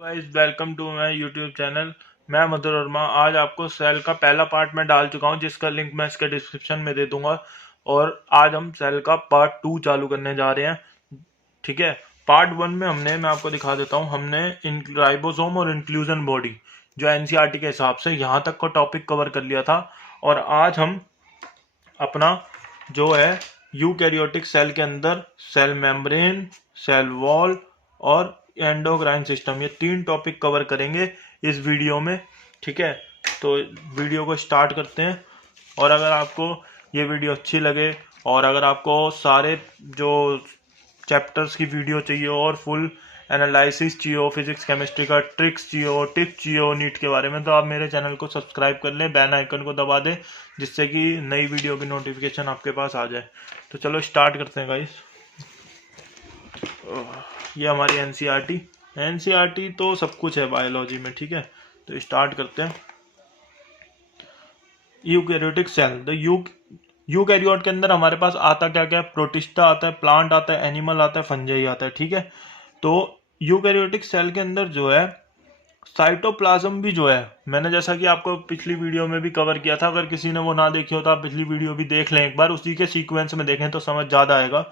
Guys welcome to my YouTube channel. मैं मधुर वर्मा। आज आपको सेल का पहला पार्ट में डाल चुका हूं, जिसका लिंक मैं इसके डिस्क्रिप्शन में दे दूंगा। और आज हम सेल का पार्ट 2 चालू करने जा रहे हैं। ठीक है। पार्ट 1 में मैं आपको दिखा देता हूं, हमने राइबोसोम और इंक्लूजन बॉडी जो एनसीईआरटी के हिसाब से यहाँ तक का टॉपिक कवर कर लिया था। और आज हम अपना जो है यूकैरियोटिक सेल के अंदर सेल मेम्ब्रेन, सेल वॉल और एंडोक्राइन सिस्टम, ये 3 टॉपिक कवर करेंगे इस वीडियो में। ठीक है, तो वीडियो को स्टार्ट करते हैं। और अगर आपको ये वीडियो अच्छी लगे और अगर आपको सारे जो चैप्टर्स की वीडियो चाहिए और फुल एनालिसिस चाहिए हो, फिजिक्स केमिस्ट्री का ट्रिक्स चाहिए हो, टिप्स चाहिए हो नीट के बारे में, तो आप मेरे चैनल को सब्सक्राइब कर लें, बेल आइकन को दबा दें, जिससे कि नई वीडियो की नोटिफिकेशन आपके पास आ जाए। तो चलो स्टार्ट करते हैं गाइस। ये हमारी एनसीईआरटी तो सब कुछ है बायोलॉजी में। ठीक है, तो स्टार्ट करते हैं। यूकैरियोटिक सेल, यूकैरियोट के अंदर हमारे पास आता क्या क्या है? प्रोटिस्टा आता है, प्लांट आता है, एनिमल आता है, फंजाई आता है। ठीक है, तो यूकैरियोटिक सेल के अंदर जो है साइटोप्लाज्म भी जो है, मैंने जैसा कि आपको पिछली वीडियो में भी कवर किया था, अगर किसी ने वो ना देखी हो तो आप पिछली वीडियो भी देख लें एक बार, उसी के सीक्वेंस में देखें तो समझ ज़्यादा आएगा।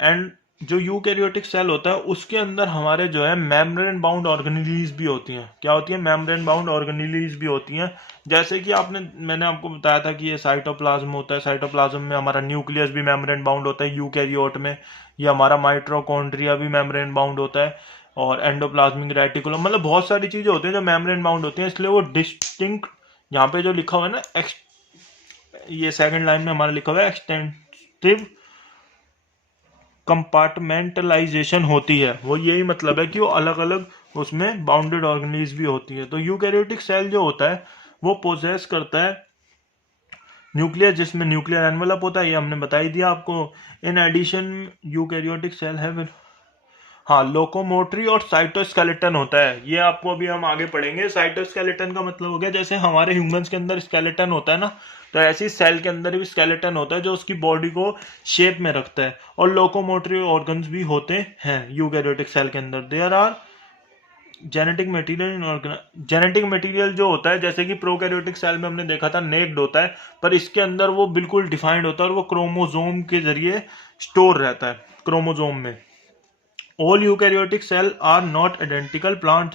एंड जो यूकैरियोटिक सेल होता है उसके अंदर हमारे जो है मेम्ब्रेन बाउंड ऑर्गेनेलीज भी होती हैं। क्या होती है? मेम्ब्रेन बाउंड ऑर्गेनेलीज भी होती हैं। जैसे कि मैंने आपको बताया था कि ये साइटोप्लाज्म होता है, साइटोप्लाज्म में हमारा न्यूक्लियस भी मेम्ब्रेन बाउंड होता है यूकैरियोट में, ये हमारा माइटोकॉन्ड्रिया भी मेम्ब्रेन बाउंड होता है, और एंडोप्लाज्मिक रेटिकुलम, मतलब बहुत सारी चीजें होती हैं जो मेम्ब्रेन बाउंड होती हैं। इसलिए वो डिस्टिंक्ट, यहाँ पे जो लिखा हुआ है ना, ये सेकंड लाइन में हमारा लिखा हुआ है एक्सटेंसिव कंपार्टमेंटलाइजेशन होती है, वो यही मतलब है कि वो अलग अलग उसमें बाउंडेड ऑर्गेनेल्स भी होती है। तो यूकैरियोटिक सेल जो होता है वो पोजेस करता है न्यूक्लियस, जिसमें न्यूक्लियर एनवेलप होता है, ये हमने बता ही दिया आपको। इन एडिशन यूकैरियोटिक सेल है, हाँ, लोकोमोटरी और साइटोस्केलेटन होता है, ये आपको अभी हम आगे पढ़ेंगे। साइटोस्केलेटन का मतलब हो गया जैसे हमारे ह्यूमंस के अंदर स्केलेटन होता है ना, तो ऐसे ही सेल के अंदर भी स्केलेटन होता है जो उसकी बॉडी को शेप में रखता है। और लोकोमोटरी ऑर्गन्स भी होते हैं यूकैरियोटिक सेल के अंदर। There are genetic material, genetic material जो होता है, जैसे कि प्रोकैरियोटिक सेल में हमने देखा था नेक्ड होता है, पर इसके अंदर वो बिल्कुल डिफाइंड होता है और वो क्रोमोजोम के जरिए स्टोर रहता है क्रोमोजोम में। All eukaryotic cell are not identical plant,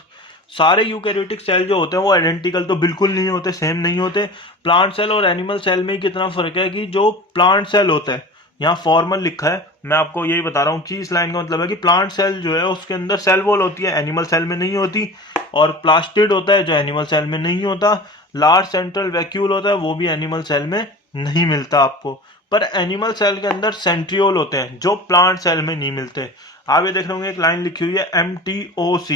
सारे यूकैरियोटिक सेल जो होते हैं वो आइडेंटिकल तो बिल्कुल नहीं होते, सेम नहीं होते। प्लांट सेल और एनिमल सेल में कितना फर्क है कि जो प्लांट सेल होता है, यहाँ फॉर्मल लिखा है, मैं आपको यही बता रहा हूँ कि इस लाइन का मतलब है कि प्लांट सेल जो है उसके अंदर सेल वॉल होती है, एनिमल सेल में नहीं होती। और प्लास्टिड होता है जो एनिमल सेल में नहीं होता। लार्ज सेंट्रल वैक्यूल होता है, वो भी एनिमल सेल में नहीं मिलता आपको। पर एनिमल सेल के अंदर सेंट्रियोल होते हैं जो प्लांट सेल में नहीं मिलते। आप ये देख रहे होंगे एक लाइन लिखी हुई है MTOC,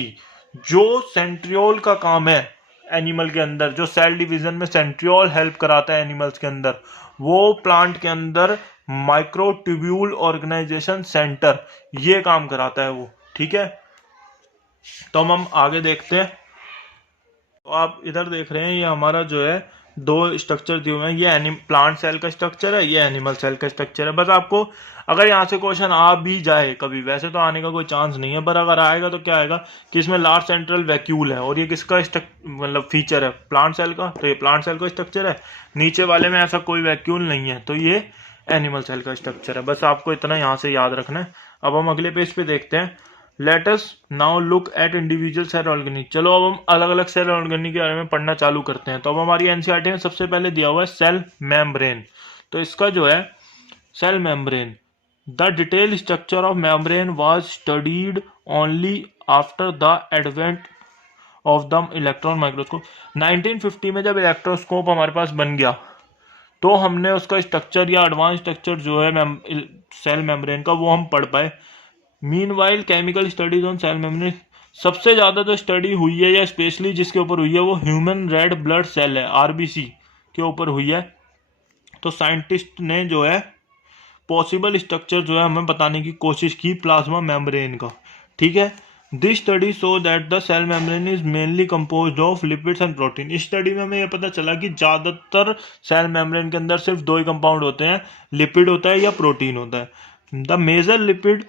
जो सेंट्रियोल का काम है एनिमल के अंदर, जो सेल डिवीजन में सेंट्रियोल हेल्प कराता है एनिमल्स के अंदर, वो प्लांट के अंदर माइक्रोट्यूब्यूल ऑर्गेनाइजेशन सेंटर ये काम कराता है वो। ठीक है, तो हम आगे देखते हैं। तो आप इधर देख रहे हैं ये हमारा जो है 2 स्ट्रक्चर दिए हुए हैं, ये प्लांट सेल का स्ट्रक्चर है, ये एनिमल सेल का स्ट्रक्चर है। बस आपको अगर यहाँ से क्वेश्चन आ भी जाए कभी, वैसे तो आने का कोई चांस नहीं है, पर अगर आएगा तो क्या आएगा कि इसमें लार्ज सेंट्रल वैक्यूल है, और ये किसका मतलब फीचर है? प्लांट सेल का। तो ये प्लांट सेल का स्ट्रक्चर है, नीचे वाले में ऐसा कोई वैक्यूल नहीं है, तो ये एनिमल सेल का स्ट्रक्चर है। बस आपको इतना यहाँ से याद रखना है। अब हम अगले पेज पे देखते हैं। Let us now look at individual cell organelle. चलो अब हम अलग अलग सेल ऑर्गेनी के बारे में पढ़ना चालू करते हैं। तो अब हमारी एनसीईआरटी में सबसे पहले दिया हुआ है सेल मेम्ब्रेन। तो इसका जो है cell membrane, the detail structure of membrane was studied only after the advent of the electron microscope. 1950 में जब इलेक्ट्रोस्कोप हमारे पास बन गया तो हमने उसका स्ट्रक्चर या एडवांस स्ट्रक्चर जो है सेल मेम्ब्रेन का वो हम पढ़ पाए। Meanwhile chemical studies on sale membrane, सबसे ज्यादा जो स्टडी हुई है या स्पेशली जिसके ऊपर हुई है वो ह्यूमन रेड ब्लड सेल है, RBC के ऊपर हुई है। तो साइंटिस्ट ने जो है पॉसिबल स्ट्रक्चर जो है हमें बताने की कोशिश की प्लाज्मा मेम्ब्रेन का। ठीक है, this study so that the cell membrane is mainly composed of lipids and protein. इस स्टडी में हमें यह पता चला कि ज्यादातर सेल मेम्ब्रेन के अंदर सिर्फ 2 ही कंपाउंड होते हैं, लिपिड होता है या प्रोटीन होता है। The major lipid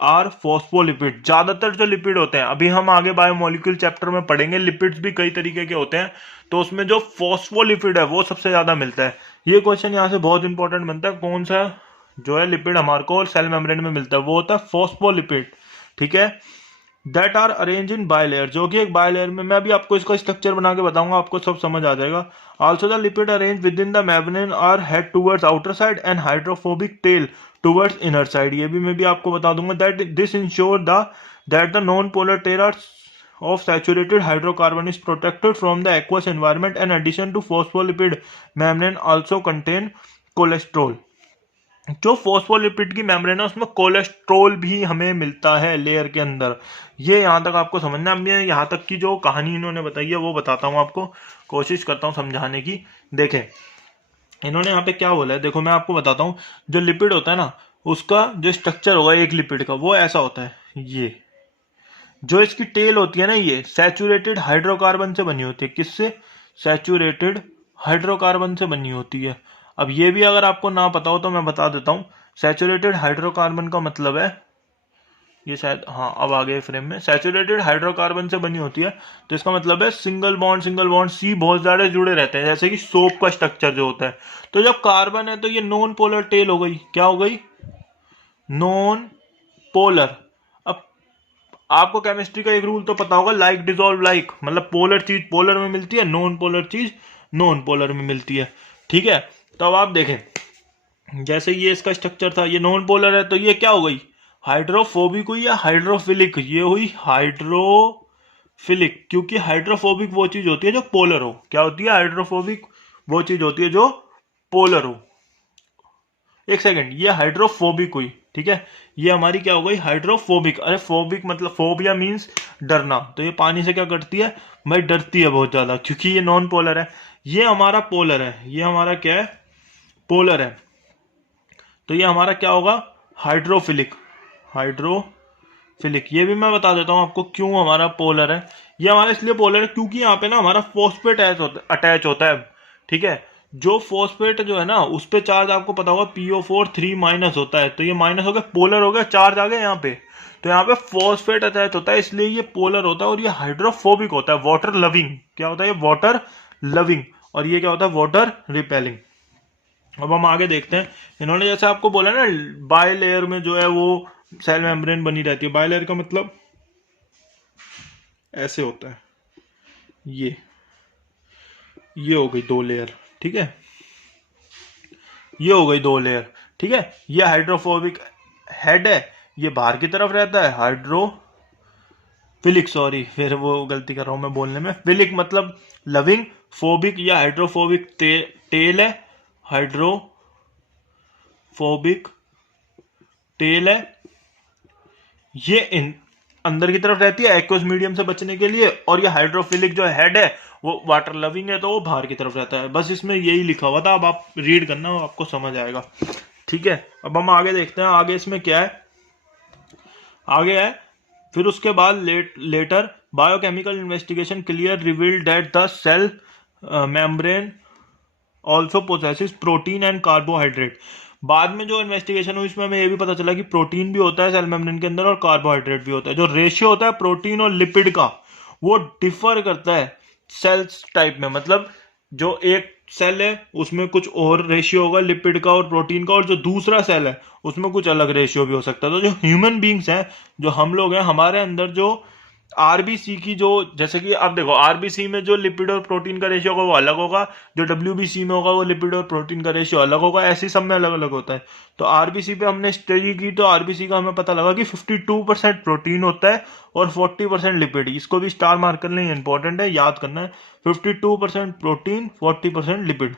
are phospholipid. ज्यादातर जो लिपिड होते हैं, अभी हम आगे बायोमोलिक्यूल चैप्टर में पढ़ेंगे, लिपिड्स भी कई तरीके के होते हैं, तो उसमें जो फॉस्फोलिपिड है वो सबसे ज्यादा मिलता है। ये क्वेश्चन यहाँ से बहुत इंपॉर्टेंट बनता है, कौन सा जो है लिपिड हमारे को सेल मेम्ब्रेन में मिलता है, वो होता है फॉस्फोलिपिड। ठीक है, that are arrange in bilayer, जो कि एक बायलेयर में, मैं अभी आपको इसका स्ट्रक्चर बना के बताऊंगा, आपको सब समझ आ जाएगा। Also the lipid arrange within the membrane are head towards outer side and hydrophobic tail towards inner side. ये भी मैं भी आपको बता दूंगा that this ensure that the non polar tail are of saturated hydrocarbon is protected from the aqueous environment. In addition to phospholipid membrane also contain cholesterol। जो phospholipid की membrane है उसमें कोलेस्ट्रोल भी हमें मिलता है लेयर के अंदर। ये यहां तक आपको समझना है। मैं यहां तक की जो कहानी इन्होंने बताई है वो बताता हूं आपको, कोशिश करता हूं समझाने की। देखें इन्होंने यहाँ पे क्या बोला है, देखो मैं आपको बताता हूँ। जो लिपिड होता है ना, उसका जो स्ट्रक्चर होगा एक लिपिड का वो ऐसा होता है। ये जो इसकी टेल होती है ना, ये सैचुरेटेड हाइड्रोकार्बन से बनी होती है। किससे? सैचुरेटेड हाइड्रोकार्बन से बनी होती है। अब ये भी अगर आपको ना पता हो तो मैं बता देता हूं। सैचुरेटेड हाइड्रोकार्बन का मतलब है, ये शायद हाँ अब आ गए फ्रेम में, सैचुरेटेड हाइड्रोकार्बन से बनी होती है। तो इसका मतलब है सिंगल बॉन्ड सी बहुत ज्यादा जुड़े रहते हैं, जैसे कि सोप का स्ट्रक्चर जो होता है। तो जब कार्बन है तो ये नॉन पोलर टेल हो गई। क्या हो गई? Non polar. अब आपको केमिस्ट्री का एक रूल तो पता होगा, लाइक डिसॉल्व लाइक, मतलब पोलर चीज पोलर में मिलती है, नॉन पोलर चीज नॉन पोलर में मिलती है। ठीक है, तो अब आप देखें जैसे ये इसका स्ट्रक्चर था, ये नॉन पोलर है, तो ये क्या हो गई? हाइड्रोफोबिक हुई या हाइड्रोफिलिक? ये हुई हाइड्रोफिलिक, क्योंकि हाइड्रोफोबिक वो चीज होती है जो पोलर हो। क्या होती है? हाइड्रोफोबिक वो चीज होती है जो पोलर हो। एक सेकंड, ये हाइड्रोफोबिक हुई। ठीक है, ये हमारी क्या हो गई? हाइड्रोफोबिक। अरे फोबिक मतलब फोबिया मीन्स डरना, तो ये पानी से क्या करती है भाई? डरती है बहुत ज्यादा, क्योंकि ये नॉन पोलर है। ये हमारा पोलर है, ये हमारा क्या है? पोलर है। तो ये हमारा क्या होगा? हाइड्रोफिलिक। हाइड्रोफिलिक, ये भी मैं बता देता हूं आपको क्यों हमारा पोलर है। ये हमारा इसलिए पोलर है क्योंकि यहाँ पे ना हमारा फॉस्फेट अटैच होता है। ठीक है, जो फॉस्फेट जो है ना उस पे चार्ज आपको पता होगा PO4 3- होता है। तो ये माइनस हो गया, पोलर हो गया, चार्ज आ गया यहाँ पे। तो यहाँ पे फॉस्फेट अटैच होता है, इसलिए ये पोलर होता है। और ये हाइड्रोफोबिक होता है, वाटर लविंग। क्या होता है ये? Water loving. और ये क्या होता है? Water repelling. अब हम आगे देखते हैं। इन्होंने जैसे आपको बोला ना, बाय लेयर में जो है वो सेल मेम्ब्रेन बनी रहती है। बाय लेयर का मतलब ऐसे होता है, ये हो गई 2 लेयर। ठीक है, ये हो गई 2 लेयर। ठीक है, ये हाइड्रोफोबिक हेड है, ये बाहर की तरफ रहता है। हाइड्रोफिलिक, सॉरी फिर वो गलती कर रहा हूं मैं बोलने में। फिलिक मतलब लविंग, फोबिक या हाइड्रोफोबिक टेल है। हाइड्रोफोबिक टेल है, ये अंदर की तरफ रहती है एक्वस मीडियम से बचने के लिए। और ये हाइड्रोफिलिक जो हेड है वो वाटर लविंग है, तो वो बाहर की तरफ रहता है। बस इसमें यही लिखा हुआ था, अब आप रीड करना, आपको समझ आएगा। ठीक है, अब हम आगे देखते हैं आगे इसमें क्या है। आगे है फिर उसके बाद later biochemical investigation clear revealed that the cell membrane also possesses protein and carbohydrate. बाद में जो इन्वेस्टिगेशन हुई इसमें हमें ये भी पता चला कि प्रोटीन भी होता है सेल मेम्ब्रेन के अंदर और कार्बोहाइड्रेट भी होता है। जो रेशियो होता है प्रोटीन और लिपिड का वो डिफर करता है सेल्स टाइप में। मतलब जो एक सेल है उसमें कुछ और रेशियो होगा लिपिड का और प्रोटीन का, और जो दूसरा सेल है उसमें कुछ अलग रेशियो भी हो सकता है। तो जो ह्यूमन बींग्स हैं, जो हम लोग हैं, हमारे अंदर जो आरबीसी की जो, जैसे कि अब देखो आरबीसी में जो लिपिड और प्रोटीन का रेशियो होगा वो अलग होगा, जो डब्ल्यूबीसी में होगा वो लिपिड और प्रोटीन का रेशियो अलग होगा। ऐसे सब में अलग अलग होता है। तो आरबीसी पे हमने स्टडी की तो आरबीसी का हमें पता लगा कि 52% प्रोटीन होता है और 40% लिपिड। इसको भी स्टार मार्क कर लें, इंपॉर्टेंट है, याद करना है। 52% protein, 40% lipid.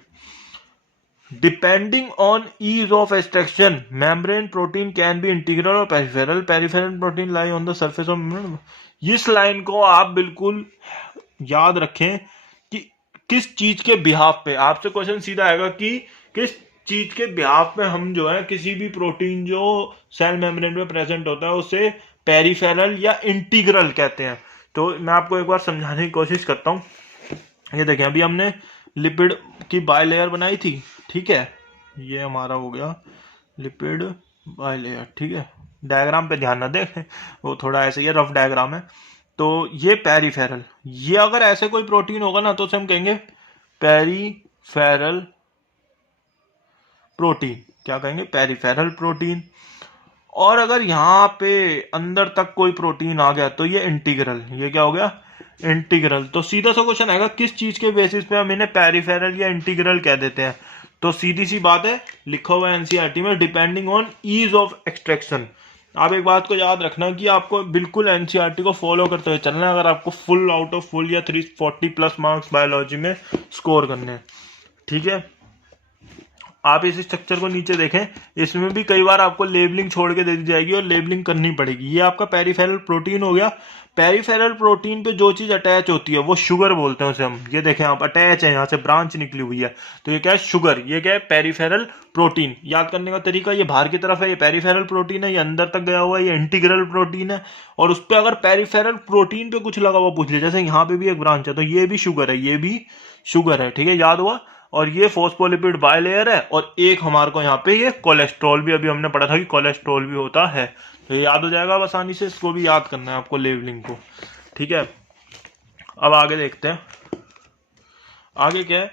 Depending on ease of extraction, membrane protein can be integral or peripheral. Peripheral protein lie on the surface of membrane. इस लाइन को आप बिल्कुल याद रखें कि किस चीज के बिहाफ पे, आपसे क्वेश्चन सीधा आएगा कि किस चीज के बिहाफ पे हम जो है किसी भी प्रोटीन जो सेल मेम्ब्रेन में प्रेजेंट होता है उसे पेरिफेरल या इंटीग्रल कहते हैं। तो मैं आपको एक बार समझाने की कोशिश करता हूं। ये देखें, अभी हमने लिपिड की बाय लेयर बनाई थी। ठीक है, ये हमारा हो गया लिपिड बाय लेयर। ठीक है, डायग्राम पे ध्यान ना दें, वो थोड़ा ऐसे ही रफ डायग्राम है। तो ये पेरिफेरल, ये अगर ऐसे कोई प्रोटीन होगा ना तो उसे हम कहेंगे पेरिफेरल प्रोटीन। क्या कहेंगे? Peripheral protein. और अगर यहाँ पे अंदर तक कोई प्रोटीन आ गया तो ये इंटीग्रल। ये क्या हो गया? इंटीग्रल। तो सीधा सा क्वेश्चन आएगा किस चीज के बेसिस पे हम इन्हें पेरिफेरल या इंटीग्रल कह देते हैं? तो सीधी सी बात है, लिखा हुआ है एनसीईआरटी में, depending on ease of extraction. आप एक बात को याद रखना कि आपको बिल्कुल एनसीईआरटी को फॉलो करते हुए चलना है अगर आपको फुल आउट ऑफ फुल या 340 प्लस मार्क्स बायोलॉजी में स्कोर करने हैं। ठीक है, आप इस स्ट्रक्चर को नीचे देखें, इसमें भी कई बार आपको लेबलिंग छोड़ के दे दी जाएगी और लेबलिंग करनी पड़ेगी। ये आपका पेरिफेरल प्रोटीन हो गया। पेरिफेरल प्रोटीन पे जो चीज अटैच होती है वो शुगर बोलते हैं उसे हम। ये देखें आप, अटैच है, यहाँ से ब्रांच निकली हुई है, तो ये क्या है? शुगर। ये क्या है? Peripheral protein. याद करने का तरीका, ये बाहर की तरफ है, ये पेरिफेरल प्रोटीन है, ये अंदर तक गया हुआ है, ये इंटीग्रल प्रोटीन है। और उस पर अगर पेरिफेरल प्रोटीन पे कुछ लगा हुआ पूछ लिया, जैसे यहाँ पे भी एक ब्रांच है, तो ये भी शुगर है, ये भी शुगर है। ठीक है, याद हुआ? और ये फॉस्फोलिपिड बायलेयर है, और एक हमारे को यहाँ पे ये कोलेस्ट्रॉल भी, अभी हमने पढ़ा था कि कोलेस्ट्रॉल भी होता है। तो ये याद हो जाएगा अब आसानी से, इसको भी याद करना है आपको, लेवलिंग को। ठीक है, अब आगे देखते हैं। आगे क्या है?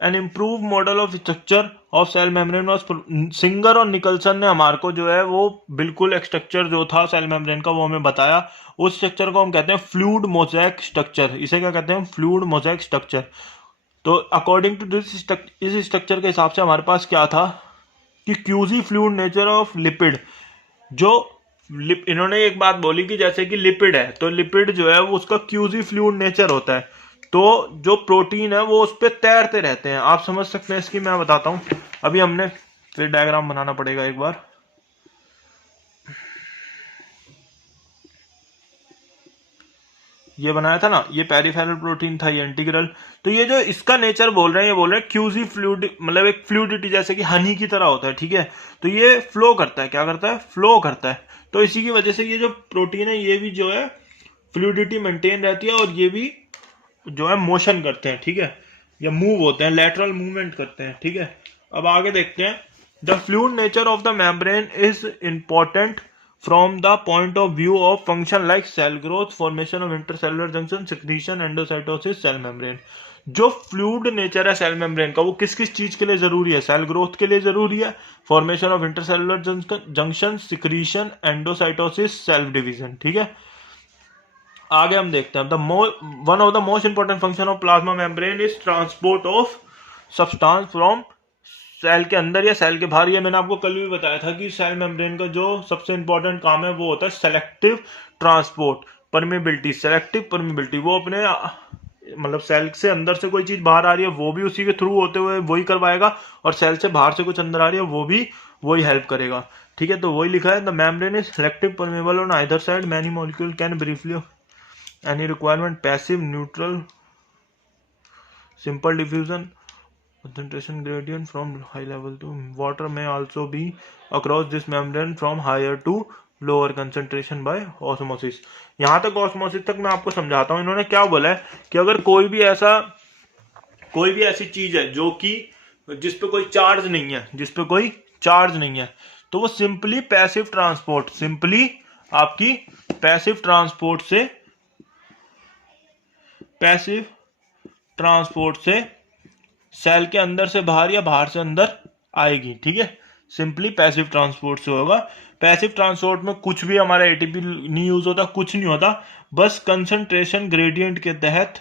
An improve model of structure of cell membrane of Singer और निकलसन ने हमारे को जो है वो बिल्कुल स्ट्रक्चर जो था सेल मेम्ब्रेन का वो हमें बताया। उस स्ट्रक्चर को हम कहते हैं फ्लूइड मोज़ेक स्ट्रक्चर। इसे क्या कहते हैं? Fluid mosaic structure. तो अकॉर्डिंग टू दिस इस स्ट्रक्चर के हिसाब से हमारे पास क्या था कि क्यूजी फ्लूइड नेचर ऑफ लिपिड। जो इन्होंने एक बात बोली कि जैसे कि लिपिड है, तो लिपिड जो है वो उसका क्यूजी फ्लूइड नेचर होता है। तो जो प्रोटीन है वो उस पर तैरते रहते हैं। आप समझ सकते हैं इसकी, मैं बताता हूं। अभी हमने फिर डायग्राम बनाना पड़ेगा एक बार। ये बनाया था ना, ये पेरिफेरल प्रोटीन था, ये इंटीग्रल। तो ये जो इसका नेचर बोल रहे हैं, ये बोल रहे हैं क्यूजी फ्लूइड, मतलब एक फ्लूइडिटी जैसे कि हनी की तरह होता है। ठीक है, तो ये फ्लो करता है। क्या करता है? फ्लो करता है। तो इसी की वजह से ये जो प्रोटीन है ये भी जो है फ्लूइडिटी मेंटेन रहती है, और ये भी जो है मोशन करते हैं। ठीक है, या मूव होते हैं, लेटरल मूवमेंट करते हैं। ठीक है, अब आगे देखते हैं। The fluid nature of the membrane is important from the point of view of function like cell growth, formation of intercellular junction, secretion, endocytosis, cell membrane। जो फ्लूइड नेचर है सेल मेम्ब्रेन का वो किस किस चीज के लिए जरूरी है? सेल ग्रोथ के लिए जरूरी है, formation of intercellular junction, secretion, endocytosis, self division. ठीक है, आगे हम देखते हैं। One of the most important function of plasma membrane is transport of substance from cell के अंदर या सेल के बाहर। ये मैंने आपको कल भी बताया था कि सेल मेम्ब्रेन का जो सबसे इंपॉर्टेंट काम है वो होता है selective transport, permeability, selective permeability. वो अपने मतलब सेल से अंदर से कोई चीज बाहर आ रही है वो भी उसी के थ्रू होते हुए वही करवाएगा, और सेल से बाहर से कुछ अंदर आ रही है वो भी वही हेल्प करेगा। ठीक है, तो वही लिखा है, the membrane is selective permeable on either side, many molecule can briefly any requirement, passive, neutral, simple diffusion, concentration gradient from high level to water may also be across this membrane from higher to lower concentration by osmosis। यहां तक osmosis तक मैं आपको समझाता हूं। इन्होंने क्या बोला है कि अगर कोई भी ऐसी चीज है जो कि जिस पे कोई चार्ज नहीं है, तो वो सिंपली पैसिव ट्रांसपोर्ट से सेल के अंदर से बाहर या बाहर से अंदर आएगी। ठीक है, सिंपली पैसिव ट्रांसपोर्ट से होगा। पैसिव ट्रांसपोर्ट में कुछ भी हमारा एटीपी नहीं यूज होता, कुछ नहीं होता, बस कंसंट्रेशन ग्रेडियंट के तहत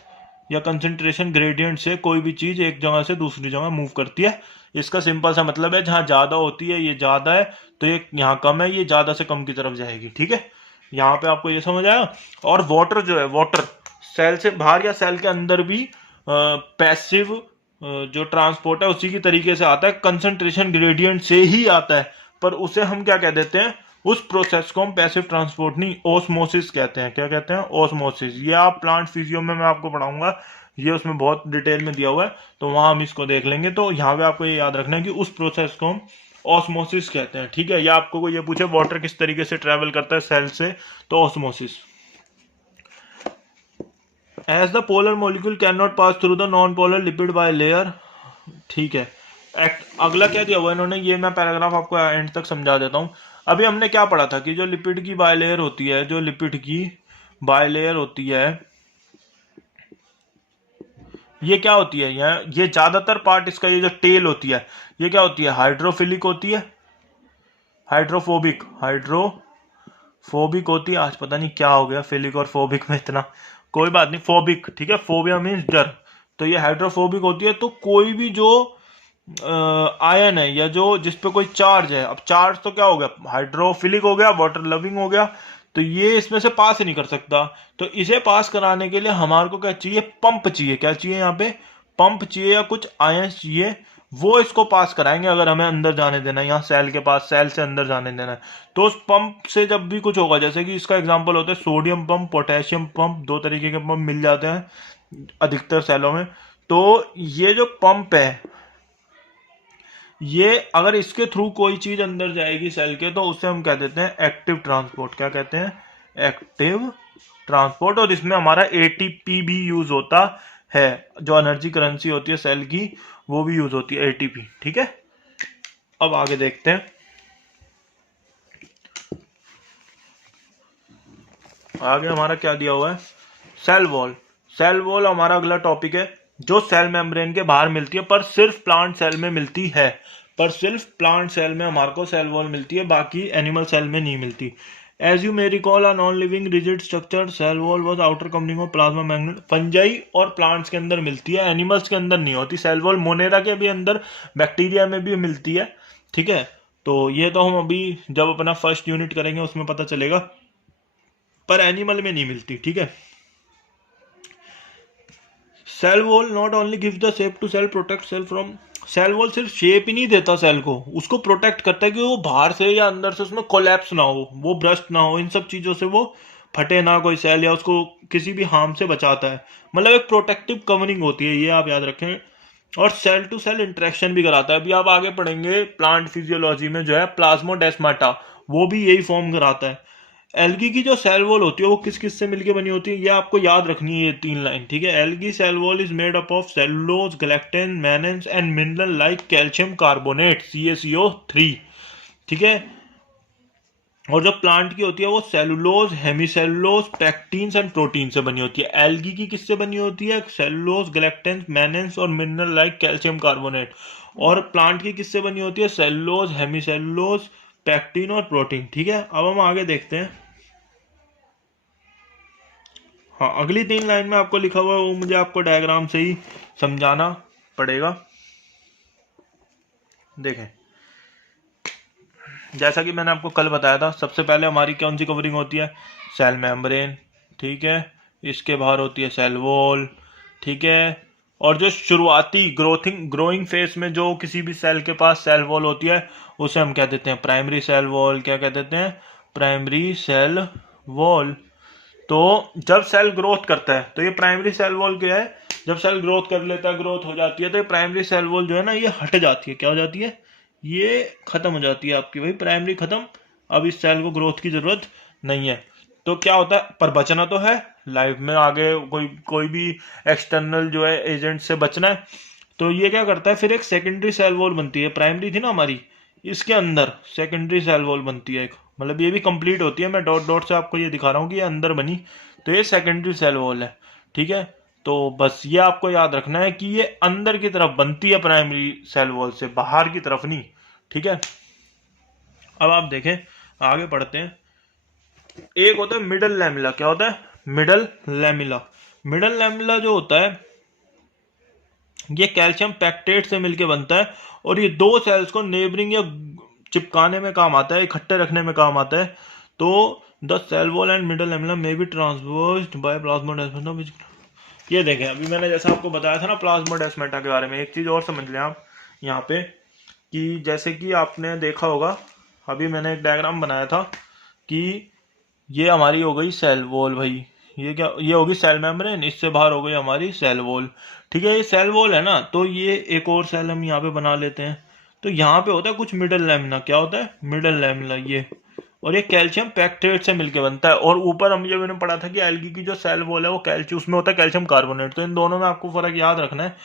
या कंसंट्रेशन ग्रेडियंट से कोई भी चीज एक जगह से दूसरी जगह मूव करती है। इसका सिंपल सा मतलब है, जहां ज्यादा होती है ये ज्यादा है, तो ये यहाँ कम है, ये ज्यादा से कम की तरफ जाएगी। ठीक है, यहाँ पे आपको ये समझ आया। और वाटर जो है, वाटर सेल से बाहर या सेल के अंदर भी पैसिव जो ट्रांसपोर्ट है उसी की तरीके से आता है, कंसंट्रेशन ग्रेडियंट से ही आता है, पर उसे हम क्या कह देते हैं? उस प्रोसेस को हम पैसिव ट्रांसपोर्ट नहीं, ओस्मोसिस कहते हैं। क्या कहते हैं? ओस्मोसिस। ये आप प्लांट फिजियो में मैं आपको पढ़ाऊंगा, ये उसमें बहुत डिटेल में दिया हुआ है, तो वहां हम इसको देख लेंगे। तो यहाँ पे आपको ये याद रखना है कि उस प्रोसेस को हम ऑस्मोसिस कहते हैं। ठीक है, या आपको कोई ये पूछे वाटर किस तरीके से ट्रेवल करता है सेल से, तो osmosis. As the polar molecule can not pass through the non polar lipid bilayer. ठीक है, अगला क्या दिया हुआ इन्होंने, ये मैं पैराग्राफ आपको एंड तक समझा देता हूँ। अभी हमने क्या पढ़ा था कि जो लिपिड की बायलेयर होती है, जो लिपिड की बायलेयर होती है, ये क्या होती है, ये ज्यादातर पार्ट इसका, ये जो टेल होती है ये क्या होती है, हाइड्रोफिलिक होती है, हाइड्रोफोबिक होती है। आज पता नहीं क्या हो गया फिलिक और फोबिक में इतना, कोई बात नहीं, फोबिक, ठीक है, फोबिया मीन्स डर। तो ये हाइड्रोफोबिक होती है। तो कोई भी जो आयन है या जो जिस पे कोई चार्ज है, अब चार्ज तो क्या हो गया, हाइड्रोफिलिक हो गया, वाटर लविंग हो गया, तो ये इसमें से पास ही नहीं कर सकता। तो इसे पास कराने के लिए हमारे को क्या चाहिए, पंप चाहिए। क्या चाहिए यहाँ पे, पंप चाहिए या कुछ आयन चाहिए, वो इसको पास कराएंगे अगर हमें अंदर जाने देना है, यहाँ सेल के पास, सेल से अंदर जाने देना है। तो उस पंप से जब भी कुछ होगा, जैसे कि इसका एग्जांपल होता है सोडियम पंप, पोटेशियम पंप, दो तरीके के पंप मिल जाते हैं अधिकतर सेलों में। तो ये जो पंप है, ये अगर इसके थ्रू कोई चीज अंदर जाएगी सेल के, तो उसे हम कह देते हैं एक्टिव ट्रांसपोर्ट। क्या कहते हैं, एक्टिव ट्रांसपोर्ट। और इसमें हमारा एटीपी भी यूज होता है, जो एनर्जी करेंसी होती है सेल की, वो भी यूज होती है एटीपी। ठीक है, अब आगे देखते हैं। आगे हमारा क्या दिया हुआ है, सेल वॉल। सेल वॉल हमारा अगला टॉपिक है, जो सेल मेम्ब्रेन के बाहर मिलती है, पर सिर्फ प्लांट सेल में मिलती है। पर सिर्फ प्लांट सेल में हमारे को सेल वॉल मिलती है, बाकी एनिमल सेल में नहीं मिलती। As you may recall, a non living rigid structure cell wall was outer covering of plasma magnet. Fungi और प्लांट्स के अंदर मिलती है, एनिमल्स के अंदर नहीं होती सेल वॉल। मोनेरा के भी अंदर, बैक्टीरिया में भी मिलती है। ठीक है, तो ये तो हम अभी जब अपना फर्स्ट यूनिट करेंगे उसमें पता चलेगा, पर एनिमल में नहीं मिलती। ठीक है, cell wall not only gives the shape to cell, protect cell from. Cell wall सिर्फ शेप ही नहीं देता सेल को, उसको प्रोटेक्ट करता है कि वो बाहर से या अंदर से उसमें कोलैप्स ना हो, वो ब्रस्ट ना हो, इन सब चीजों से वो फटे ना कोई सेल, या उसको किसी भी हार्म से बचाता है। मतलब एक प्रोटेक्टिव कवरिंग होती है, ये आप याद रखें। और सेल टू सेल इंटरेक्शन भी कराता है। अभी आप आगे पढ़ेंगे प्लांट फिजियोलॉजी में, जो है प्लाज्मोडेस्माटा, वो भी यही फॉर्म कराता है। एल्गी की जो सेल वॉल होती है वो किस किस से मिलकर बनी होती है, ये आपको याद रखनी है, ये 3 लाइन। ठीक है, algae cell wall is made up of cellulose, galactans, mannans and mineral like calcium carbonate, CaCO3। ठीक है, और जो प्लांट की होती है वो सेलुलोज, हेमीसेलुलोज, पैक्टीन्स एंड प्रोटीन से बनी होती है। एल्गी की किससे बनी होती है, सेलुलोज, गैलेक्टिन, मैनेंस और मिनरल लाइक कैल्शियम कार्बोनेट। और प्लांट की किससे बनी होती है, सेलुलोज, हेमीसेलुलोज, पैक्टीन और प्रोटीन। ठीक है, अब हम आगे देखते हैं। हाँ, अगली 3 लाइन में आपको लिखा हुआ है वो मुझे आपको डायग्राम से ही समझाना पड़ेगा। देखें, जैसा कि मैंने आपको कल बताया था, सबसे पहले हमारी कौन सी कवरिंग होती है, सेल मेम्ब्रेन। ठीक है, इसके बाहर होती है सेल वॉल। ठीक है, और जो शुरुआती ग्रोइंग फेज में जो किसी भी सेल के पास सेल वॉल होती है, उसे हम कह देते हैं प्राइमरी सेल वॉल। क्या कह देते हैं, प्राइमरी सेल वॉल। तो जब सेल ग्रोथ करता है, तो ये प्राइमरी सेल वॉल क्या है, जब सेल ग्रोथ कर लेता है, ग्रोथ हो जाती है, तो ये प्राइमरी सेल वॉल जो है ना, ये हट जाती है। क्या हो जाती है, ये खत्म हो जाती है आपकी, भाई प्राइमरी खत्म, अब इस सेल को ग्रोथ की जरूरत नहीं है। तो क्या होता है, पर बचना तो है लाइफ में, आगे कोई भी एक्सटर्नल जो है एजेंट से बचना है। तो ये क्या करता है, फिर एक सेकेंडरी सेल वॉल बनती है। प्राइमरी थी ना हमारी, इसके अंदर सेकेंडरी सेल वॉल बनती है एक, मतलब ये भी कंप्लीट होती है। मैं डॉट डॉट से आपको ये दिखा रहा हूँ कि ये अंदर बनी, तो ये सेकेंडरी सेल वॉल है। ठीक है, तो बस ये आपको याद रखना है कि ये अंदर की तरफ बनती है प्राइमरी सेल वॉल से, बाहर की तरफ नहीं। ठीक है, अब आप देखें, आगे पढ़ते हैं। एक होता है मिडल लैमिला। क्या होता है, मिडल लैमिला। मिडल लैमिला जो होता है, ये कैल्शियम पैक्टेट से मिलकर बनता है, और ये 2 सेल्स को नेबरिंग या चिपकाने में काम आता है, इकट्ठे रखने में काम आता है। तो the cell wall and middle lamella may be traversed by plasmodesmata. ये देखें, अभी मैंने जैसा आपको बताया था ना प्लाज्मोडेस्माटा के बारे में, एक चीज और समझ लें आप यहाँ पे, कि जैसे कि आपने देखा होगा, अभी मैंने एक डायग्राम बनाया था कि ये हमारी हो गई सेल वॉल भाई, ये क्या, ये होगी सेल मेम्ब्रेन, इससे बाहर हो गई हमारी सेल वॉल। ठीक है, ये सेल वॉल है ना, तो ये एक और सेल हम यहाँ पे बना लेते हैं। तो यहाँ पे होता है कुछ मिडल लैमिना। क्या होता है, मिडल लैमिना ये, और ये कैल्शियम पैक्टेट से मिलकर बनता है। और ऊपर हम ये मैंने पढ़ा था कि एल्गी की जो सेल वॉल है वो कैल्शियम, उसमें होता है कैल्शियम कार्बोनेट। तो इन दोनों में आपको फर्क याद रखना है।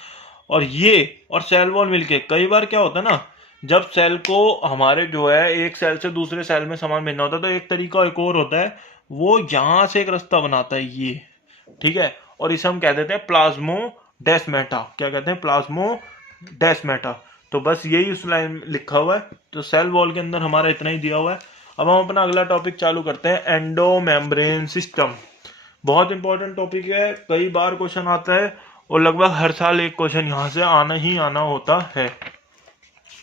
और ये और सेल वॉल मिलके, कई बार क्या होता है ना जब सेल को हमारे जो है एक सेल से दूसरे सेल में सामान भेजना होता है तो एक तरीका एक और होता है, वो यहां से एक रास्ता बनाता है ये, ठीक है, और इसे हम कह देते हैं प्लाज्मोडेस्माटा। क्या कहते हैं? प्लाज्मोडेस्माटा। तो बस यही उस लाइन लिखा हुआ है। तो सेल वॉल के अंदर हमारा इतना ही दिया हुआ है। अब हम अपना अगला टॉपिक चालू करते हैं, एंडोमेम्ब्रेन सिस्टम। बहुत इंपॉर्टेंट टॉपिक है, कई बार क्वेश्चन आता है और लगभग हर साल एक क्वेश्चन यहां से आना ही आना होता है,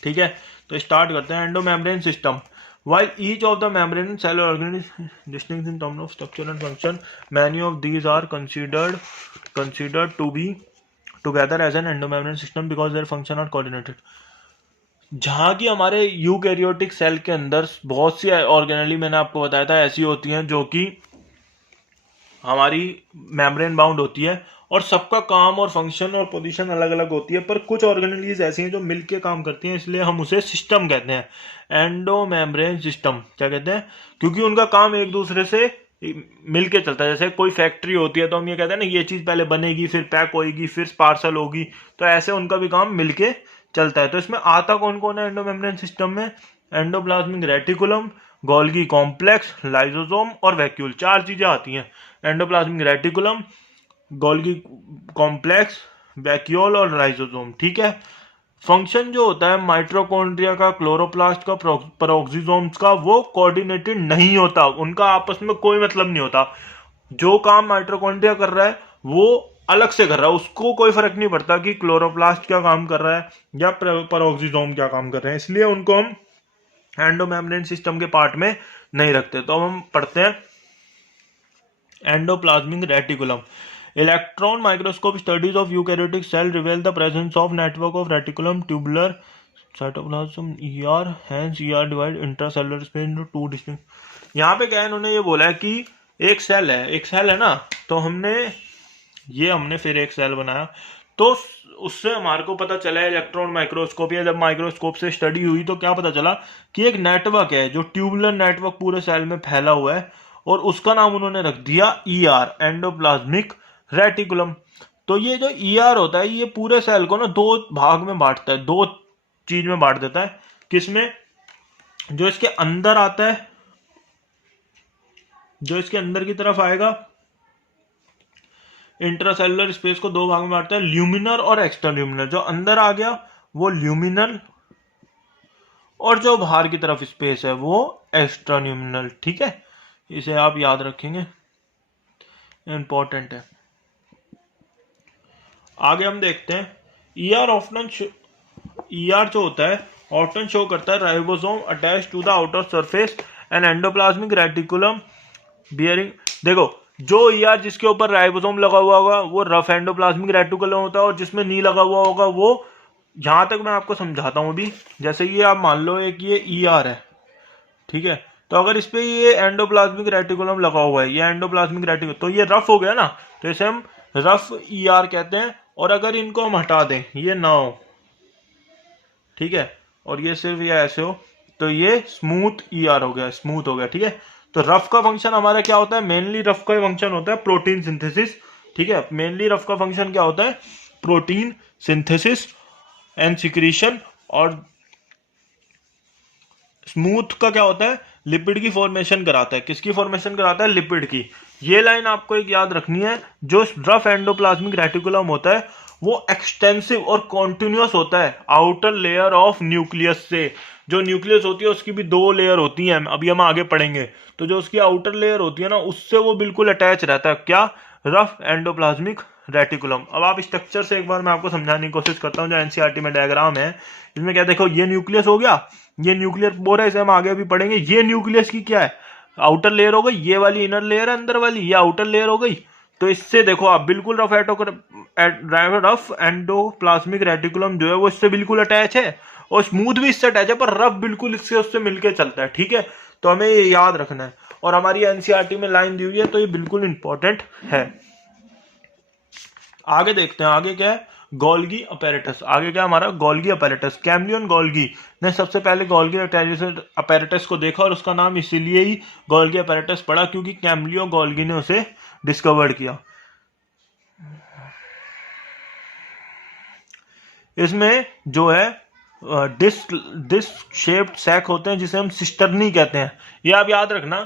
ठीक है। तो स्टार्ट करते हैं, endomembrane system. While each of the membrane cell organism distinct in terms of structure and function, many of these are considered to be together as an endomembrane system because their function are coordinated. जहाँ की हमारे eukaryotic cell के अंदर बहुत सी organelle, मैंने आपको बताया था, ऐसी होती हैं जो कि हमारी मेम्ब्रेन बाउंड होती है और सबका काम और फंक्शन और पोजीशन अलग अलग होती है, पर कुछ ऑर्गेनेलीज ऐसी हैं जो मिलके काम करती हैं, इसलिए हम उसे सिस्टम कहते हैं, एंडोमेम्ब्रेन सिस्टम। क्या कहते हैं? क्योंकि उनका काम एक दूसरे से मिलके चलता है। जैसे कोई फैक्ट्री होती है तो हम ये कहते हैं ना, ये चीज पहले बनेगी, फिर पैक होगी, फिर पार्सल होगी, तो ऐसे उनका भी काम मिलके चलता है। तो इसमें आता कौन कौन है एंडोमेम्ब्रेन सिस्टम में? Endoplasmic reticulum, Golgi complex, lysosome और वैक्यूल, चार चीजें आती हैं। Endoplasmic reticulum, Golgi complex, vacuole और लाइसोसोम, ठीक है। फंक्शन जो होता है माइटोकॉन्ड्रिया का, क्लोरोप्लास्ट का, पेरोक्सिसोम्स का, वो कोऑर्डिनेटेड नहीं होता, उनका आपस में कोई मतलब नहीं होता। जो काम माइटोकॉन्ड्रिया कर रहा है वो अलग से कर रहा है, उसको कोई फर्क नहीं पड़ता कि क्लोरोप्लास्ट क्या काम कर रहा है या पेरोक्सिसोम क्या काम कर रहे हैं, इसलिए उनको हम एंडोमेम्ब्रेन सिस्टम के पार्ट में नहीं रखते। तो हम पढ़ते हैं endoplasmic reticulum. Electron microscope studies of eukaryotic cell reveal the presence of network of reticulum, tubular, cytoplasm, ER, hence ER divide intracellular space into two distinct. यहाँ पे क्या है, इन्होंने ये बोला है कि एक सेल है ना, तो हमने फिर एक सेल बनाया, तो उससे हमारे को पता चला इलेक्ट्रॉन माइक्रोस्कोप या जब माइक्रोस्कोप से स्टडी हुई तो क्या पता चला कि एक नेटवर्क है जो ट्यूबुलर नेटवर्क पूरे सेल में फैला हुआ है, और उसका नाम उन्होंने रख दिया ईआर, एंडोप्लाज्मिक रेटिकुलम। तो ये जो ईआर होता है ये पूरे सेल को ना दो भाग में बांटता है, दो चीज में बांट देता है। किसमें? जो इसके अंदर आता है, जो इसके अंदर की तरफ आएगा, इंट्रासेलुलर स्पेस को दो भाग में बांटता है, ल्यूमिनर और एक्स्ट्रा ल्यूमिनर। जो अंदर आ गया वो ल्यूमिनल, और जो बाहर की तरफ स्पेस है वो एक्स्ट्रा ल्यूमिनल, ठीक है। इसे आप याद रखेंगे, इंपॉर्टेंट है। आगे हम देखते हैं ईआर जो होता है ऑफ्टन शो करता है ribosome attach to the outer surface and endoplasmic reticulum bearing. देखो, जो ईआर जिसके ऊपर राइबोसोम लगा हुआ होगा वो रफ एंडोप्लाज्मिक रेटिकुलम होता है, और जिसमें नी लगा हुआ होगा वो, यहां तक मैं आपको समझाता हूं अभी। जैसे ये आप मान लो एक ये ईआर है, ठीक है, तो अगर इस पे ये एंडोप्लाज्मिक रेटिकुलम लगा हुआ है, ये एंडोप्लाज्मिक रेटिकुलम, तो ये रफ हो गया ना, तो इसे हम रफ ईआर कहते हैं। और अगर इनको हम हटा दें, ये ना हो, ठीक है, और ये सिर्फ ये ऐसे हो, तो ये स्मूथ ईआर हो गया, स्मूथ हो गया, ठीक है। तो रफ का फंक्शन हमारा क्या होता है? मेनली रफ का फंक्शन होता है प्रोटीन सिंथेसिस, ठीक है। मेनली रफ का फंक्शन क्या होता है? Protein synthesis and secretion. और स्मूथ का क्या होता है? लिपिड की फॉर्मेशन कराता है। किसकी फॉर्मेशन कराता है? लिपिड की। ये लाइन आपको एक याद रखनी है, जो रफ एंडोप्लाज्मिक रेटिकुलम होता है वो एक्सटेंसिव और कॉन्टिन्यूअस होता है आउटर लेयर ऑफ न्यूक्लियस से। जो न्यूक्लियस होती है उसकी भी दो लेयर होती हैं, अभी हम आगे पढ़ेंगे। तो जो उसकी आउटर लेयर होती है ना, उससे वो बिल्कुल अटैच रहता है। क्या? Rough endoplasmic reticulum. अब आप स्ट्रक्चर से एक बार मैं आपको समझाने की कोशिश करता हूँ, जो एनसीईआरटी में डायग्राम है, इसमें क्या देखो, ये न्यूक्लियस हो गया, ये न्यूक्लियर बोर है, इसे हम आगे भी पढ़ेंगे। ये न्यूक्लियस की क्या है? आउटर लेयर हो गई, ये वाली इनर लेयर है, अंदर वाली ये आउटर लेयर हो गई। तो इससे देखो आप बिल्कुल रफ एंडोप्लाज्मिक रेटिकुलम जो है वो इससे बिल्कुल अटैच है, और स्मूथ भी इससे अटैच है, पर रफ बिल्कुल इससे उससे मिलकर चलता है, ठीक है। तो हमें ये याद रखना है, और हमारी एनसीईआरटी में लाइन दी हुई है, तो ये बिल्कुल इंपॉर्टेंट है। आगे देखते हैं, आगे क्या है? Golgi apparatus. आगे क्या हमारा? Golgi apparatus. कैम्लियन गोल्गी ने सबसे पहले गोल्गी अपैरेटस को देखा, और उसका नाम इसीलिए ही गोल्गी अपैरेटस पड़ा क्योंकि कैम्लियो गोल्गी ने उसे डिस्कवर्ड किया। इसमें जो है डिस्क शेप्ड सैक होते हैं जिसे हम सिस्टर्नी कहते हैं। ये आप याद रखना,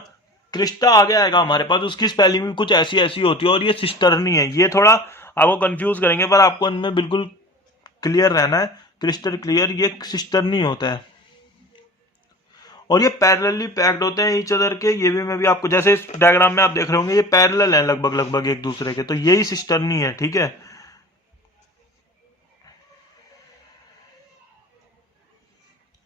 क्रिस्टा आगे आएगा हमारे पास, उसकी स्पेलिंग भी कुछ ऐसी ऐसी होती है और ये सिस्टर्नी है। ये थोड़ा आपको कंफ्यूज करेंगे पर आपको इनमें बिल्कुल क्लियर रहना है, क्रिस्टल क्लियर। ये सिस्टर्नी होता है और ये पैरेलली पैक्ड होते हैं ईच अदर के। ये भी मैं भी आपको, जैसे इस डायग्राम में आप देख रहे होंगे, ये पैरेलल हैं लगभग लगभग एक दूसरे के, तो यही सिस्टर्नी है। ठीक है,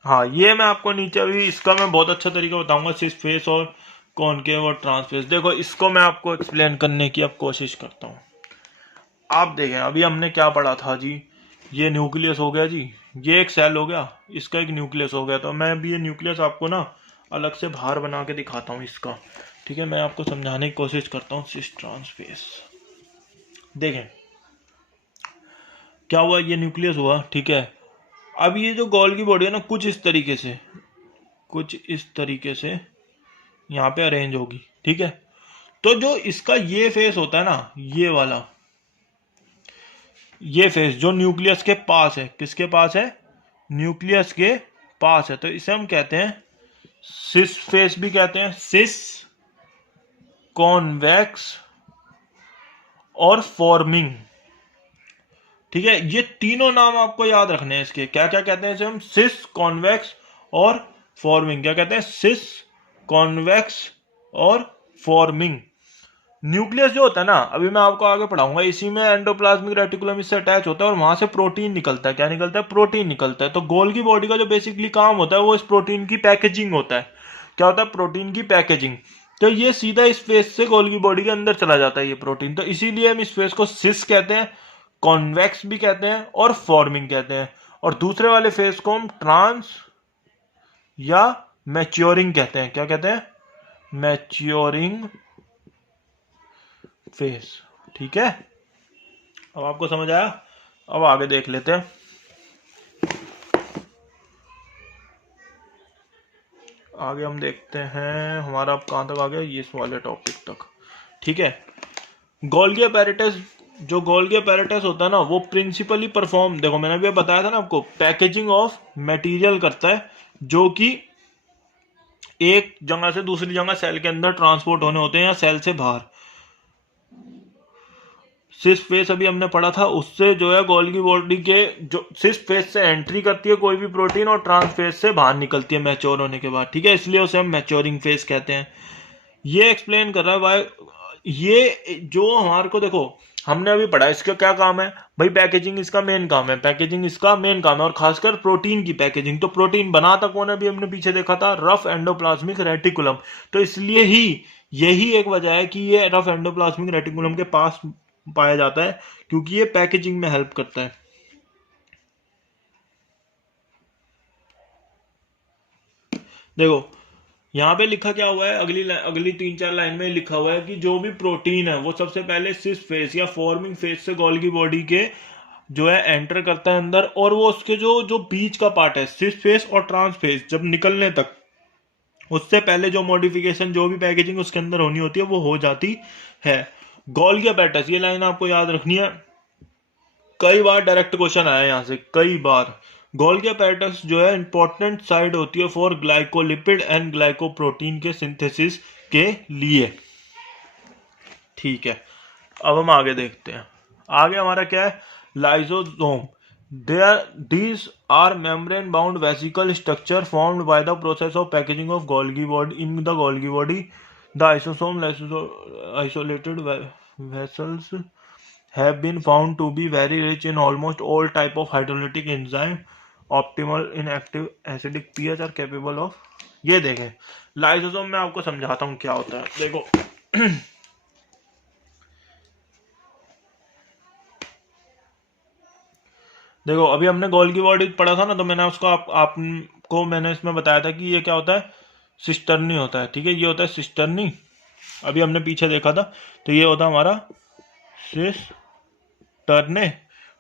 हाँ ये मैं आपको नीचे अभी इसका मैं बहुत अच्छा तरीका बताऊंगा, सिस फेस और कॉनकेव और ट्रांसफेस। देखो इसको मैं आपको एक्सप्लेन करने की अब कोशिश करता हूँ। आप देखें अभी हमने क्या पढ़ा था जी, ये न्यूक्लियस हो गया जी, ये एक सेल हो गया, इसका एक न्यूक्लियस हो गया। तो मैं अभी ये न्यूक्लियस आपको ना अलग से बाहर बना के दिखाता हूँ इसका। ठीक है, मैं आपको समझाने की कोशिश करता हूँ सिस ट्रांसफेस। देखें क्या हुआ, ये न्यूक्लियस हुआ। ठीक है, अब ये जो गोल्गी बॉडी है ना, कुछ इस तरीके से, कुछ इस तरीके से यहाँ पे अरेंज होगी। ठीक है, तो जो इसका ये फेस होता है ना, ये वाला, ये फेस जो न्यूक्लियस के पास है, किसके पास है, न्यूक्लियस के पास है, तो इसे हम कहते हैं सिस फेस भी कहते हैं, सिस, कॉन्वेक्स और फॉर्मिंग। ठीक है, ये तीनों नाम आपको याद रखने हैं इसके। क्या क्या कहते हैं इसे हम, सिस, कॉन्वेक्स और फॉर्मिंग। क्या कहते हैं, सिस, कॉन्वेक्स और फॉर्मिंग। न्यूक्लियस जो होता है ना, अभी मैं आपको आगे पढ़ाऊंगा, इसी में एंडोप्लाज्मिक रेटिकुलम इससे अटैच होता है और वहां से प्रोटीन निकलता है। क्या निकलता है, प्रोटीन निकलता है। तो गोल्गी बॉडी का जो बेसिकली काम होता है वो इस प्रोटीन की पैकेजिंग होता है। क्या होता है, प्रोटीन की पैकेजिंग। तो ये सीधा इस फेस से गोल्गी बॉडी के अंदर चला जाता है ये प्रोटीन। तो इसीलिए हम इस फेस को सिस कहते हैं, कॉन्वेक्स भी कहते हैं और फॉर्मिंग कहते हैं। और दूसरे वाले फेस को हम ट्रांस या मैच्योरिंग कहते हैं। क्या कहते हैं, मैच्योरिंग फेस। ठीक है, अब आपको समझ आया। अब आगे देख लेते हैं। आगे हम देखते हैं हमारा अब कहां तक आ गया, ये इस वाले टॉपिक तक। ठीक है, गोल्गी अपैरेटस, जो गोल्गी अपैरेटस होता है ना, वो प्रिंसिपली परफॉर्म, देखो मैंने भी बताया था ना आपको, पैकेजिंग ऑफ मटेरियल करता है जो कि एक जगह से दूसरी जगह सेल के अंदर ट्रांसपोर्ट होने होते हैं या सेल से बाहर। सिस फेस अभी हमने पढ़ा था, उससे जो है गोल्गी बॉडी के, जो सिस फेस से एंट्री करती है कोई भी प्रोटीन और ट्रांस फेस से बाहर निकलती है मैच्योर होने के बाद। ठीक है, इसलिए उसे हम मैच्योरिंग फेस कहते हैं। ये एक्सप्लेन कर रहा है भाई, ये जो हमारे को, देखो हमने अभी पढ़ा इसका क्या काम है भाई, पैकेजिंग इसका मेन काम है, पैकेजिंग इसका मेन काम है, और खासकर प्रोटीन की पैकेजिंग। तो प्रोटीन बनाता कौन है, अभी हमने पीछे देखा था, रफ एंडोप्लाज्मिक रेटिकुलम। तो इसलिए ही यही एक वजह है कि ये रफ एंडोप्लाज्मिक रेटिकुलम के पास पाया जाता है, क्योंकि ये पैकेजिंग में हेल्प करता है। देखो यहाँ पे लिखा क्या हुआ है, अगली 3-4 लाइन में लिखा हुआ है कि जो भी प्रोटीन है वो सबसे पहले सिस फेस या फॉर्मिंग फेस से गोल्गी बॉडी के जो है एंटर करता है अंदर, और वो उसके जो जो बीच का पार्ट है, सिस फेस और ट्रांस फेस, जब निकलने तक उससे पहले जो मॉडिफिकेशन, जो भी पैकेजिंग उसके अंदर होनी होती है वो हो जाती है। गोल्गी अपैरेटस, ये लाइन आपको याद रखनी है, कई बार डायरेक्ट क्वेश्चन आया यहां से, कई बार। गोल्गी अपैरेटस जो है इंपॉर्टेंट साइड होती है फॉर ग्लाइकोलिपिड एंड ग्लाइकोप्रोटीन के सिंथेसिस के लिए। ठीक है, अब हम आगे देखते हैं। आगे हमारा क्या है, lysosome. These are membrane bound vesicle structure formed by the process of packaging of Golgi body in the Golgi body. The isolated vessels have been found to be very rich in almost all type of hydrolytic enzyme, optimal in active acidic pH, are capable of। ये देखें, lysosome में आपको समझाता हूँ क्या होता है। देखो देखो अभी हमने गोल्गी बॉडी पढ़ा था ना, तो मैंने उसको आपको मैंने इसमें बताया था कि ये क्या होता है, सिस्टर्नी होता है। ठीक है, ये होता है सिस्टर्नी, अभी हमने पीछे देखा था। तो ये होता है हमारा सिस्टर्ने।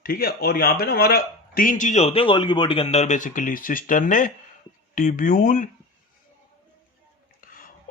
ठीक है, और यहाँ पे ना हमारा 3 चीजें होती हैं गोल्गी बॉडी के अंदर बेसिकली, सिस्टर्ने, ट्यूब्यूल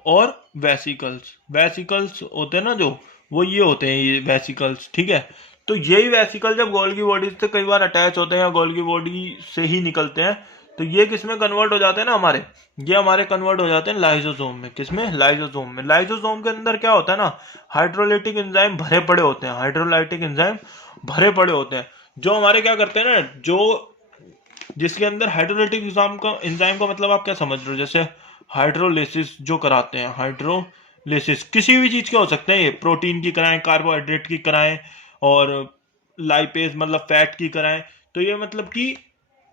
और वेसिकल्स। वेसिकल्स होते हैं ना जो, वो ये होते हैं, ये वेसिकल्स। ठीक है, तो यही वेसिकल जब गोल्गी बॉडी से कई बार अटैच होते हैं या गोल्गी बॉडी से ही निकलते हैं, तो ये किसमें कन्वर्ट हो जाते हैं ना हमारे, ये हमारे कन्वर्ट हो जाते हैं लाइसोसोम में। किसमें? लाइसोसोम में। लाइसोसोम के अंदर क्या होता है ना, हाइड्रोलाइटिक एंजाइम भरे पड़े होते हैं, हाइड्रोलाइटिक एंजाइम भरे पड़े होते हैं, जो हमारे क्या करते हैं ना, जो जिसके अंदर हाइड्रोलाइटिक एंजाइम का मतलब आप क्या समझ रहे हो, जैसे हाइड्रोलिसिस जो कराते हैं, हाइड्रोलिसिस किसी भी चीज के हो सकते हैं, ये प्रोटीन की कराएं, कार्बोहाइड्रेट की कराएं, और लाइपेज मतलब फैट की कराएं, तो ये मतलब कि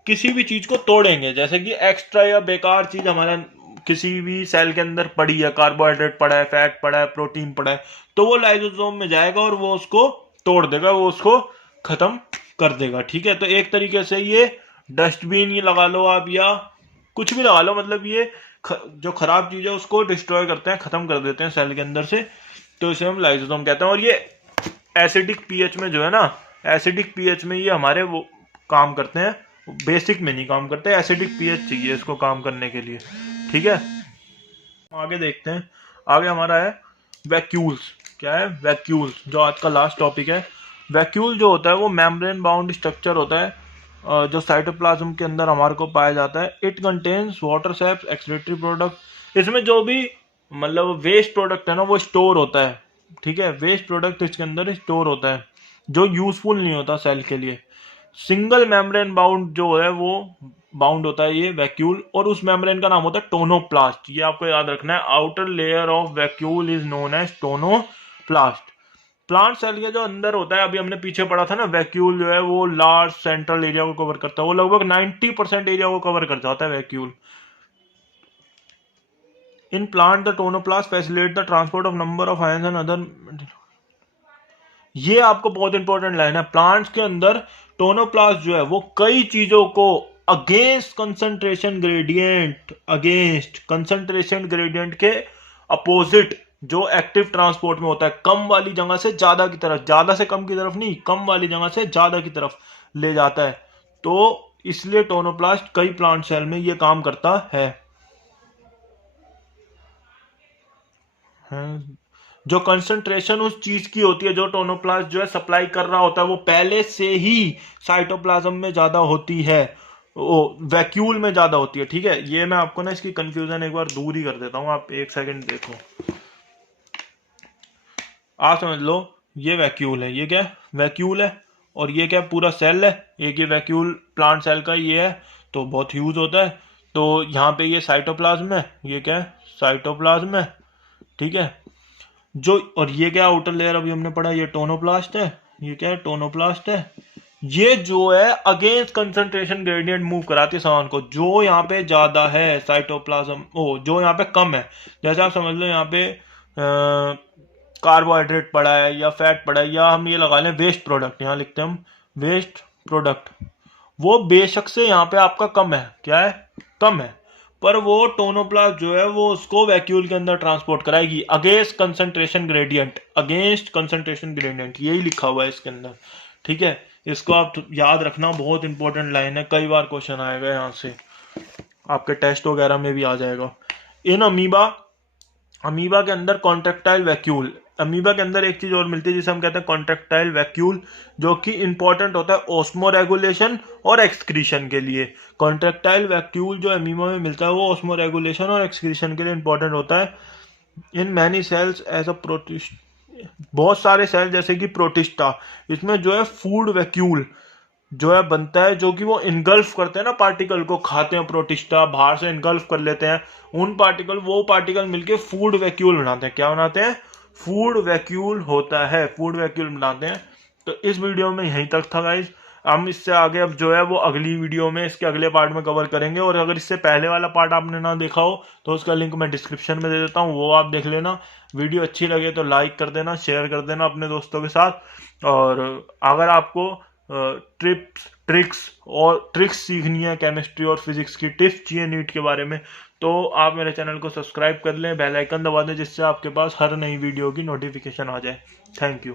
किसी भी चीज को तोड़ेंगे, जैसे कि एक्स्ट्रा या बेकार चीज हमारा किसी भी सेल के अंदर पड़ी है, कार्बोहाइड्रेट पड़ा है, फैट पड़ा है, प्रोटीन पड़ा है, तो वो लाइसोसोम में जाएगा और वो उसको तोड़ देगा, वो उसको खत्म कर देगा। ठीक है, तो एक तरीके से ये डस्टबिन ये लगा लो आप, या कुछ भी लगा लो, मतलब ये जो खराब चीज है उसको डिस्ट्रॉय करते हैं, खत्म कर देते हैं सेल के अंदर से, तो इसे हम लाइसोसोम कहते हैं। और ये एसिडिक पीएच में जो है ना, एसिडिक पीएच में ये हमारे वो काम करते हैं, बेसिक में नहीं काम करते, एसिडिक पीएच चाहिए इसको काम करने के लिए। ठीक है, आगे देखते हैं। आगे हमारा है वैक्यूल्स। क्या है? वैक्यूल्स, जो आज का लास्ट टॉपिक है। वैक्यूल जो होता है वो मेम्ब्रेन बाउंड स्ट्रक्चर होता है, जो साइटोप्लाज्म के अंदर हमारे को पाया जाता है। It contains water ceps, excretory product, इसमें जो भी मतलब वेस्ट प्रोडक्ट है ना वो स्टोर होता है। ठीक है, वेस्ट प्रोडक्ट इसके अंदर स्टोर होता है जो यूजफुल नहीं होता सेल के लिए। सिंगल मेम्ब्रेन बाउंड जो है वो बाउंड होता है ये वैक्यूल, और उस मेम्ब्रेन का नाम होता है टोनोप्लास्ट। ये आपको याद रखना है, outer layer of vacuole is known as tonoplast. Plant cell के जो अंदर होता है, अभी हमने पीछे पढ़ा था ना, वैक्यूल जो है वो लार्ज सेंट्रल एरिया को कवर करता है, वो लगभग 90% एरिया को कवर कर जाता है vacuole. In plant the tonoplast facilitate the transport of number of ions and other. ये आपको बहुत इंपॉर्टेंट लाइन है, प्लांट्स के अंदर टोनोप्लास्ट जो है वो कई चीजों को अगेंस्ट कंसंट्रेशन ग्रेडियंट के अपोजिट जो एक्टिव ट्रांसपोर्ट में होता है, कम वाली जगह से ज्यादा की तरफ, ज्यादा से कम की तरफ नहीं, कम वाली जगह से ज्यादा की तरफ ले जाता है। तो इसलिए टोनोप्लास्ट कई प्लांट सेल में ये काम करता है। जो कंसंट्रेशन उस चीज की होती है जो टोनोप्लास्ट जो है सप्लाई कर रहा होता है, वो पहले से ही साइटोप्लाज्म में ज्यादा होती है, वो वैक्यूल में ज्यादा होती है। ठीक है, ये मैं आपको ना इसकी कंफ्यूजन एक बार दूर ही कर देता हूं, आप एक सेकंड देखो, आप समझ लो। ये वैक्यूल है, ये क्या है? वैक्यूल है, और ये क्या? पूरा सेल है, एक ये वैक्यूल प्लांट सेल का ये है, तो बहुत ह्यूज होता है। तो यहाँ पे ये साइटोप्लाज्म है, ये क्या है? साइटोप्लाज्म है। ठीक है, जो, और ये क्या आउटर लेयर अभी हमने पढ़ा, ये टोनोप्लास्ट है, ये क्या है? टोनोप्लास्ट है। ये जो है अगेंस्ट कंसंट्रेशन ग्रेडियंट मूव कराती है सामान को, जो यहाँ पे ज्यादा है साइटोप्लाज्म, जो यहाँ पे कम है, जैसे आप समझ लो यहाँ पे कार्बोहाइड्रेट पड़ा है या फैट पड़ा है, या हम ये लगा लें वेस्ट प्रोडक्ट, यहाँ लिखते हैं हम वेस्ट प्रोडक्ट, वो बेशक से यहाँ पे आपका कम है। क्या है? कम है, पर वो टोनोप्लास्ट जो है वो उसको वैक्यूल के अंदर ट्रांसपोर्ट कराएगी against concentration gradient, against concentration gradient, यही लिखा हुआ है इसके अंदर। ठीक है, इसको आप याद रखना, बहुत इंपॉर्टेंट लाइन है, कई बार क्वेश्चन आएगा यहाँ से, आपके टेस्ट वगैरह में भी आ जाएगा। इन अमीबा के अंदर कॉन्ट्रेक्टाइल वैक्यूल, अमीबा के अंदर एक चीज और मिलती है जिसे हम कहते हैं कॉन्ट्रेक्टाइल वैक्यूल, जो कि इंपॉर्टेंट होता है ऑस्मोरेगुलेशन और एक्सक्रीशन के लिए। कॉन्ट्रेक्टाइल वैक्यूल जो अमीबा में मिलता है वो ऑस्मोरेगुलेशन और एक्सक्रीशन के लिए इंपॉर्टेंट होता है। In many cells as a protist, बहुत सारे सेल जैसे कि प्रोटिस्टा, इसमें जो है फूड वैक्यूल जो है बनता है, जो कि वो इनगल्फ करते हैं ना पार्टिकल को, खाते हैं प्रोटिस्टा, बाहर से इनगल्फ कर लेते हैं उन पार्टिकल, वो पार्टिकल मिलके फूड वैक्यूल बनाते हैं। क्या बनाते हैं? फूड वैक्यूल होता है, फूड वैक्यूल बनाते हैं। तो इस वीडियो में यहीं तक था गाइस, हम इससे आगे अब जो है वो अगली वीडियो में, इसके अगले पार्ट में कवर करेंगे। और अगर इससे पहले वाला पार्ट आपने ना देखा हो तो उसका लिंक मैं डिस्क्रिप्शन में दे देता हूँ, वो आप देख लेना। वीडियो अच्छी लगे तो लाइक कर देना, शेयर कर देना अपने दोस्तों के साथ। और अगर आपको ट्रिक्स सीखनी है, केमिस्ट्री और फिजिक्स की टिप्स चाहिए नीट के बारे में, तो आप मेरे चैनल को सब्सक्राइब कर लें, बेल आइकन दबा दें, जिससे आपके पास हर नई वीडियो की नोटिफिकेशन आ जाए। Thank you.